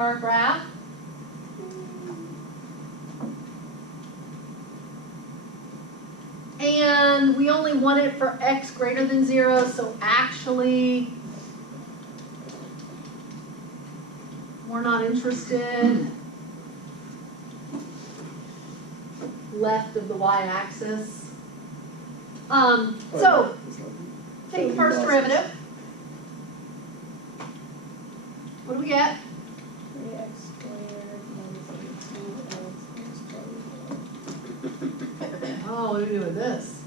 our graph. And we only want it for x greater than 0, so actually we're not interested left of the y-axis. So take the first derivative. What do we get? 3x squared minus 82x. Oh, what do we do with this?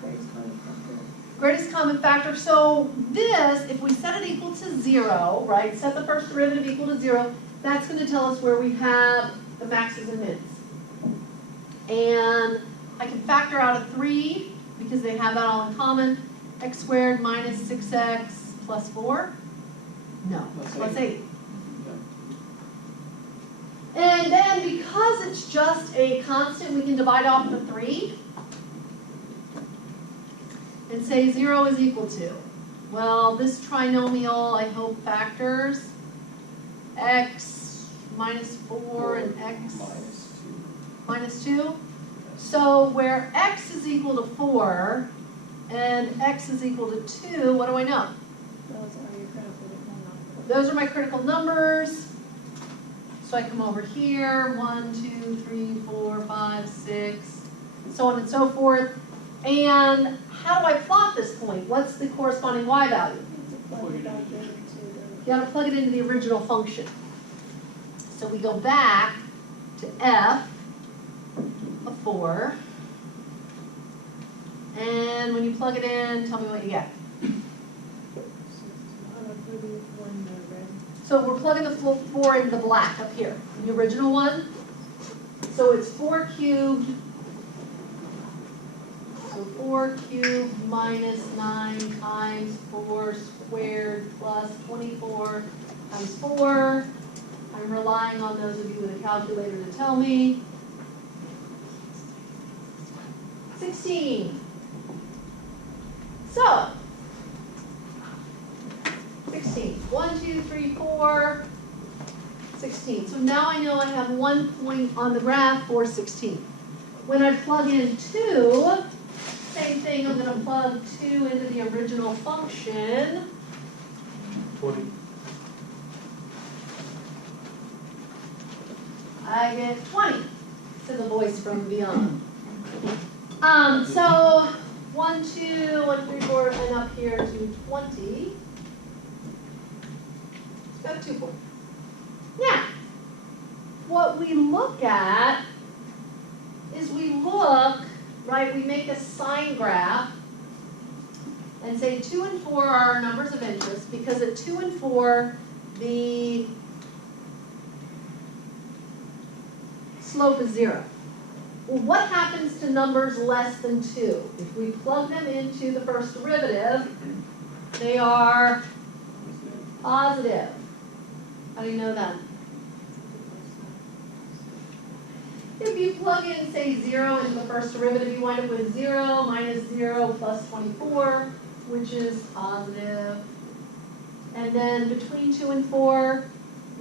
Greatest common factor. Greatest common factor. So this, if we set it equal to 0, right, set the first derivative equal to 0, that's going to tell us where we have the maxes and mins. And I can factor out a 3 because they have that all in common. X squared minus 6x plus 4. No, plus 8. And then because it's just a constant, we can divide off the 3 and say 0 is equal to. Well, this trinomial, I hope, factors x minus 4 and x minus 2. So where x is equal to 4 and x is equal to 2, what do I know? Those are my critical numbers. So I come over here, 1, 2, 3, 4, 5, 6, so on and so forth. And how do I plot this point? What's the corresponding y value? You gotta plug it into the original function. So we go back to f of 4. And when you plug it in, tell me what you get. So we're plugging the 4 into the black up here, the original one. So it's 4 cubed. So 4 cubed minus 9 times 4 squared plus 24 times 4. I'm relying on those of you with a calculator to tell me. 16. So 16. 1, 2, 3, 4, 16. So now I know I have 1 point on the graph for 16. When I plug in 2, same thing, I'm going to plug 2 into the original function. 20. I get 20, said the voice from beyond. So 1, 2, 1, 3, 4, and up here to 20. Got 2 points. Now, what we look at is we look, right, we make a sign graph and say 2 and 4 are our numbers of interest because at 2 and 4, the slope is 0. Well, what happens to numbers less than 2? If we plug them into the first derivative, they are positive. How do you know that? If you plug in, say, 0 into the first derivative, you wind up with 0 minus 0 plus 24, which is positive. And then between 2 and 4,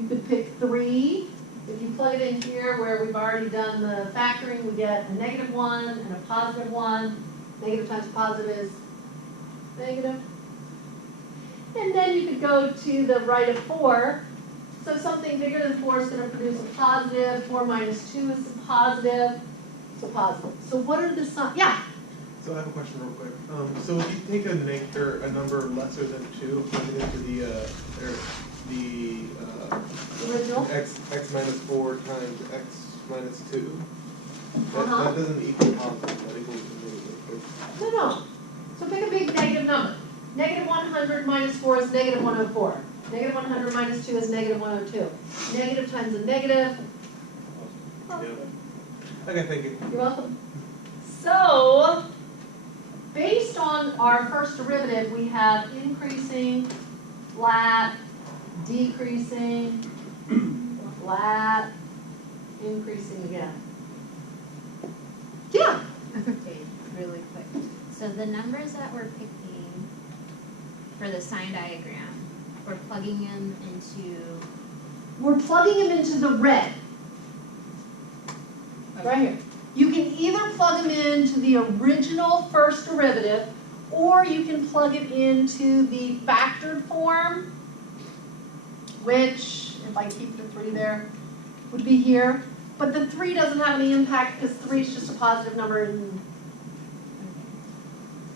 you could pick 3. If you plug it in here where we've already done the factoring, we get a negative 1 and a positive 1. Negative times positive is negative. And then you could go to the right of 4. So something bigger than 4 is going to produce a positive. 4 minus 2 is a positive. So positive. So what are the signs? Yeah? So I have a question real quick. So if you take a number lesser than 2, plug it into the Original? x minus 4 times x minus 2, that Uh-huh. doesn't equal positive, that equals negative. No. So pick a big negative number. Negative 100 minus 4 is negative 104. Negative 100 minus 2 is negative 102. Negative times a negative. Yeah. Okay, thank you. You're welcome. So, based on our first derivative, we have increasing, flat, decreasing, flat, increasing again. Yeah? Okay, really quick. So the numbers that we're picking for the sign diagram, we're plugging them into we're plugging them into the red. Right here. You can either plug them into the original first derivative, or you can plug it into the factored form, which, if I keep the 3 there, would be here. But the 3 doesn't have any impact because 3 is just a positive number.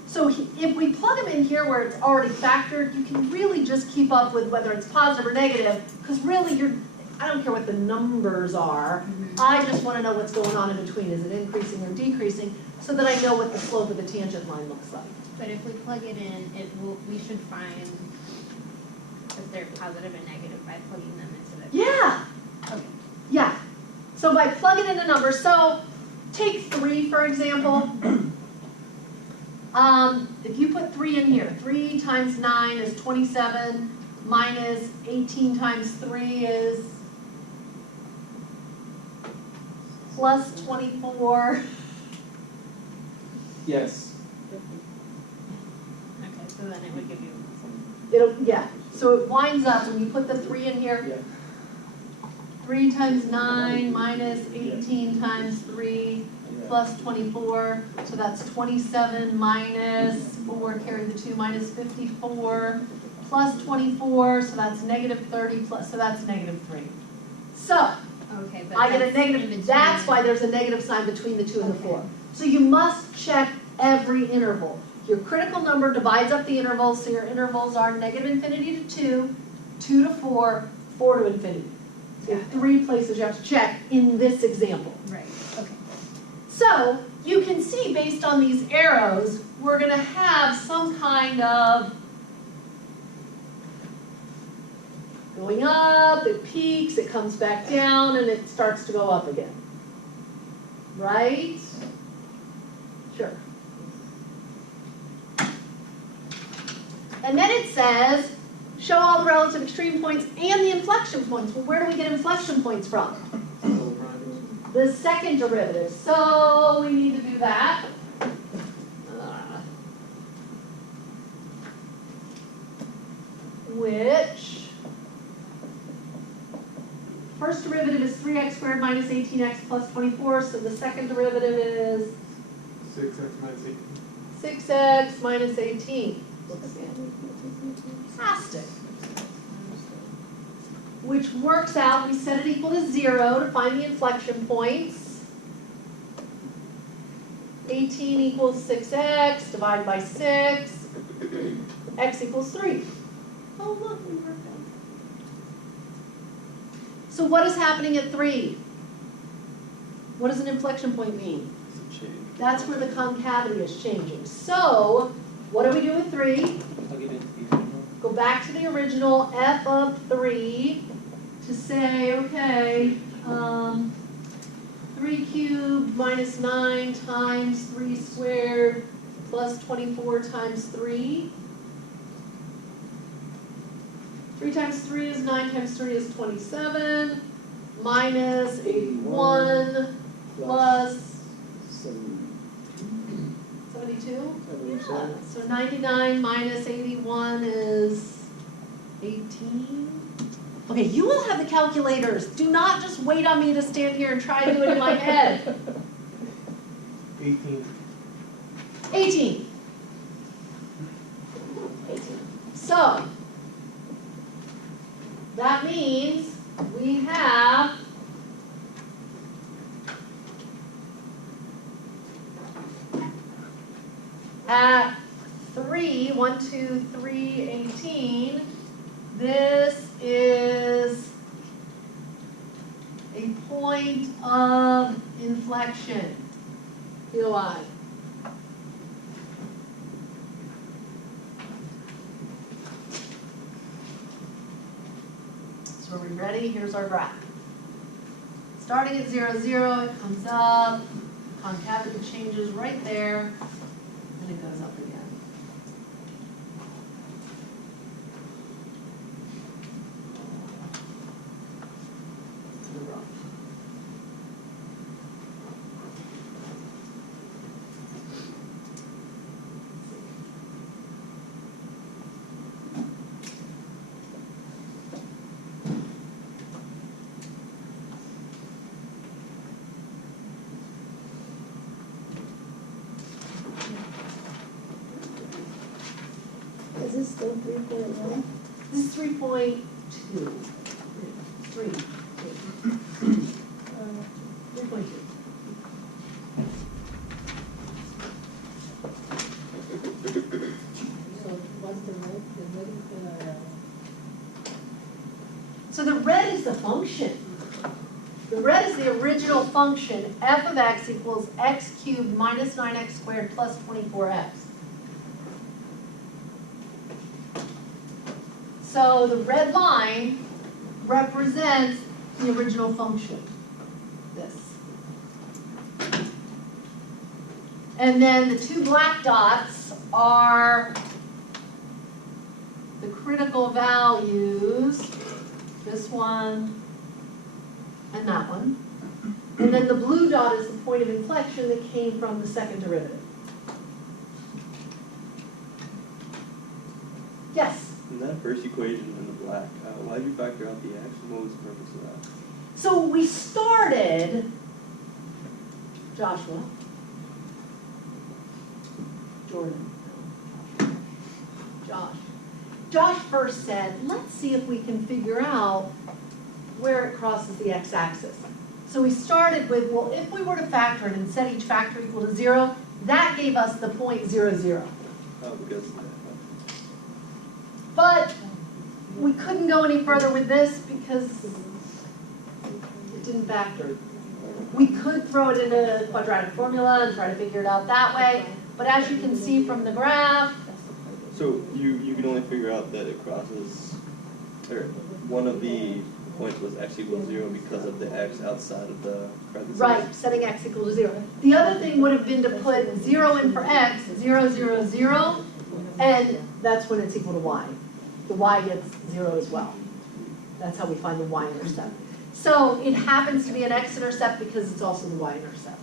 So if we plug them in here where it's already factored, you can really just keep up with whether it's positive or negative, because really I don't care what the numbers are. I just want to know what's going on in between. Is it increasing or decreasing, so that I know what the slope of the tangent line looks like. But if we plug it in, we should find if they're positive and negative by plugging them into the. Yeah. Okay. Yeah. So by plugging in the numbers, so take 3 for example. If you put 3 in here, 3 times 9 is 27, minus 18 times 3 is plus 24. Yes. Okay, so then it would give you. Yeah, so it winds up, when you put the 3 in here, Yeah. 3 times 9 minus 18 times 3 plus 24, so that's 27 minus 4, carry the 2, minus 54, plus 24, so that's negative 30, plus, so that's negative 3. So, Okay, but I get a that's in negative, between. that's why there's a negative sign between the 2 and the 4. So you must check every interval. Your critical number divides up the intervals, so your intervals are negative infinity to 2, 2 to 4, 4 to infinity. So you have 3 places you have to check in this example. Right, okay. So you can see based on these arrows, we're going to have some kind of going up, it peaks, it comes back down, and it starts to go up again. Right? Sure. And then it says, show all the relative extreme points and the inflection points. Well, where do we get inflection points from? The second derivative. So we need to do that. Which, first derivative is 3x squared minus 18x plus 24, so the second derivative is 6x minus 18. 6x minus 18. Looks fantastic. Which works out, we set it equal to 0 to find the inflection points. 18 equals 6x, divided by 6, x equals 3. Oh, look, we worked out. So what is happening at 3? What does an inflection point mean? That's where the concavity is changing. So, what do we do with 3? Plug it into the original. Go back to the original f of 3 to say, okay, 3 cubed minus 9 times 3 squared plus 24 times 3. 3 times 3 is 9 times 3 is 27, minus 81 plus 72? Yeah, so 99 minus 81 is 18. Okay, you will have the calculators. Do not just wait on me to stand here and try to do it in my head. 18. 18. 18. So, that means we have at 3, 1, 2, 3, 18, this is a point of inflection, POI. So are we ready? Here's our graph. Starting at 0, 0, it comes up, concavity changes right there, and it goes up again. To the rough. 3.1. This is 3.2. 3. 3.2. So what's the red is the, So the red is the function. The red is the original function, f of x equals x cubed minus 9x squared plus 24x. So the red line represents the original function, this. And then the two black dots are the critical values, this one and that one. And then the blue dot is the point of inflection that came from the second derivative. Yes? In that first equation in the black, why did you factor out the x? What was the purpose of that? So we started, Joshua, Jordan, Josh first said, let's see if we can figure out where it crosses the x-axis. So we started with, well, if we were to factor it and set each factor equal to 0, that gave us the point 0, 0. Oh, because of that. But we couldn't go any further with this because it didn't factor. We could throw it in a quadratic formula and try to figure it out that way, but as you can see from the graph, So you can only figure out that it crosses, or one of the points was x equals 0 because of the x outside of the parentheses. right, setting x equal to 0. The other thing would have been to put 0 in for x, 0, 0, 0, and that's when it's equal to y. The y gets 0 as well. That's how we find the y-intercept. So it happens to be an x-intercept because it's also the y-intercept.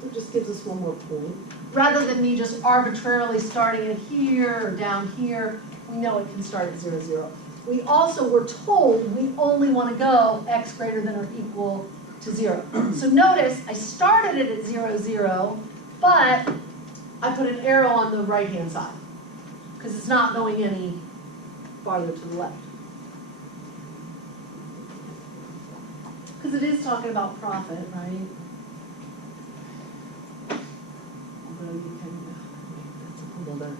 So it just gives us one more point. Rather than me just arbitrarily starting it here or down here, we know it can start at 0, 0. We also were told we only want to go x greater than or equal to 0. So notice I started it at 0, 0, but I put an arrow on the right-hand side because it's not going any farther to the left. Because it is talking about profit, right? Although you can, that's a little bit.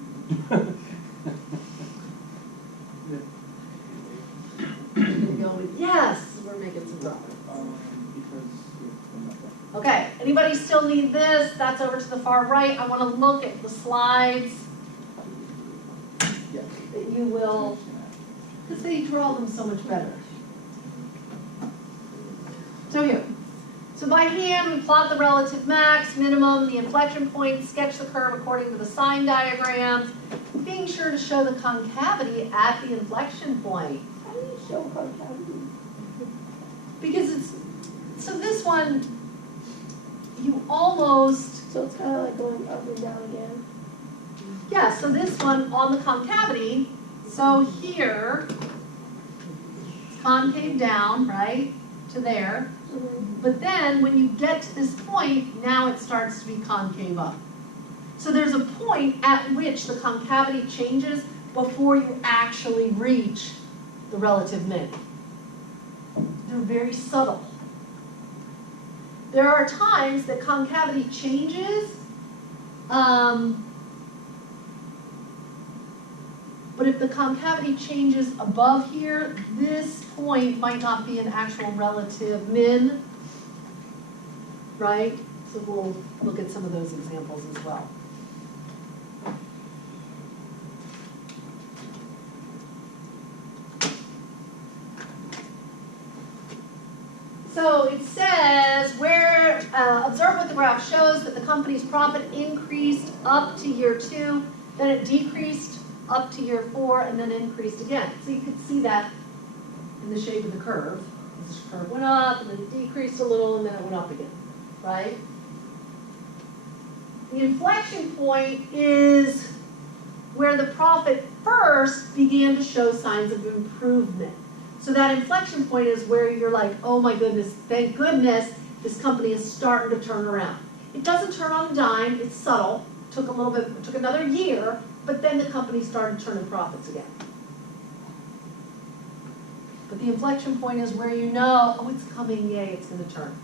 We're gonna go with, yes, we're making some profit. Okay, anybody still need this? That's over to the far right. I want to look at the slides that you will, because they draw them so much better. So here, so by hand we plot the relative max, minimum, the inflection point, sketch the curve according to the sign diagrams, being sure to show the concavity at the inflection point. how do you show concavity? Because it's, so this one, you almost, So it's kind of like going up and down again. yeah, so this one on the concavity, so here, it's concave down, right, to there. But then when you get to this point, now it starts to be concave up. So there's a point at which the concavity changes before you actually reach the relative min. They're very subtle. There are times that concavity changes, but if the concavity changes above here, this point might not be an actual relative min, right? So we'll look at some of those examples as well. So it says, where, observe what the graph shows, that the company's profit increased up to year 2, then it decreased up to year 4, and then increased again. So you could see that in the shape of the curve. This curve went up, and then it decreased a little, and then it went up again, right? The inflection point is where the profit first began to show signs of improvement. So that inflection point is where you're like, oh my goodness, thank goodness this company is starting to turn around. It doesn't turn on a dime, it's subtle. Took a little bit, it took another year, but then the company started turning profits again. But the inflection point is where you know, oh, it's coming, yay, it's gonna turn.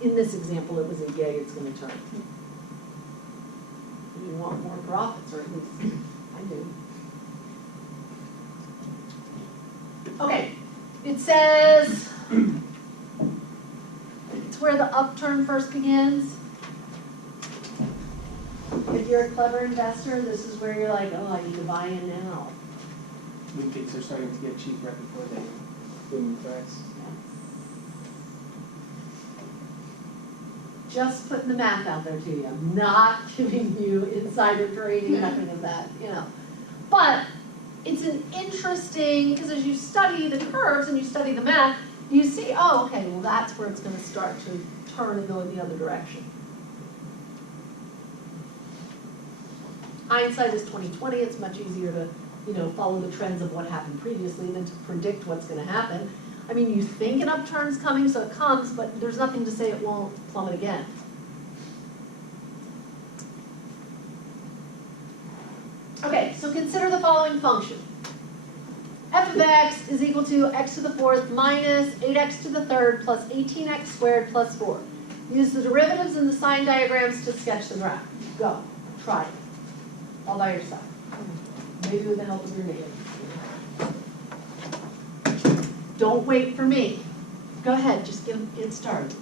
In this example, it was a yay, it's gonna turn. You want more profits, or at least I do. Okay, it says, it's where the upturn first begins. If you're a clever investor, this is where you're like, oh, I need to buy in now. When things are starting to get cheap right before they boom price. Just putting the math out there to you. I'm not giving you insider trading, nothing of that, you know. But it's an interesting, because as you study the curves and you study the math, you see, oh, okay, well, that's where it's going to start to turn and go in the other direction. Hindsight is 20/20. It's much easier to, you know, follow the trends of what happened previously than to predict what's going to happen. I mean, you think an upturn's coming, so it comes, but there's nothing to say it won't plummet again. Okay, so consider the following function. F of x is equal to x to the fourth minus 8x to the third plus 18x squared plus 4. Use the derivatives and the sign diagrams to sketch the graph. Go, try it, all by yourself. Maybe with the help of your neighbor. Don't wait for me. Go ahead, just get started.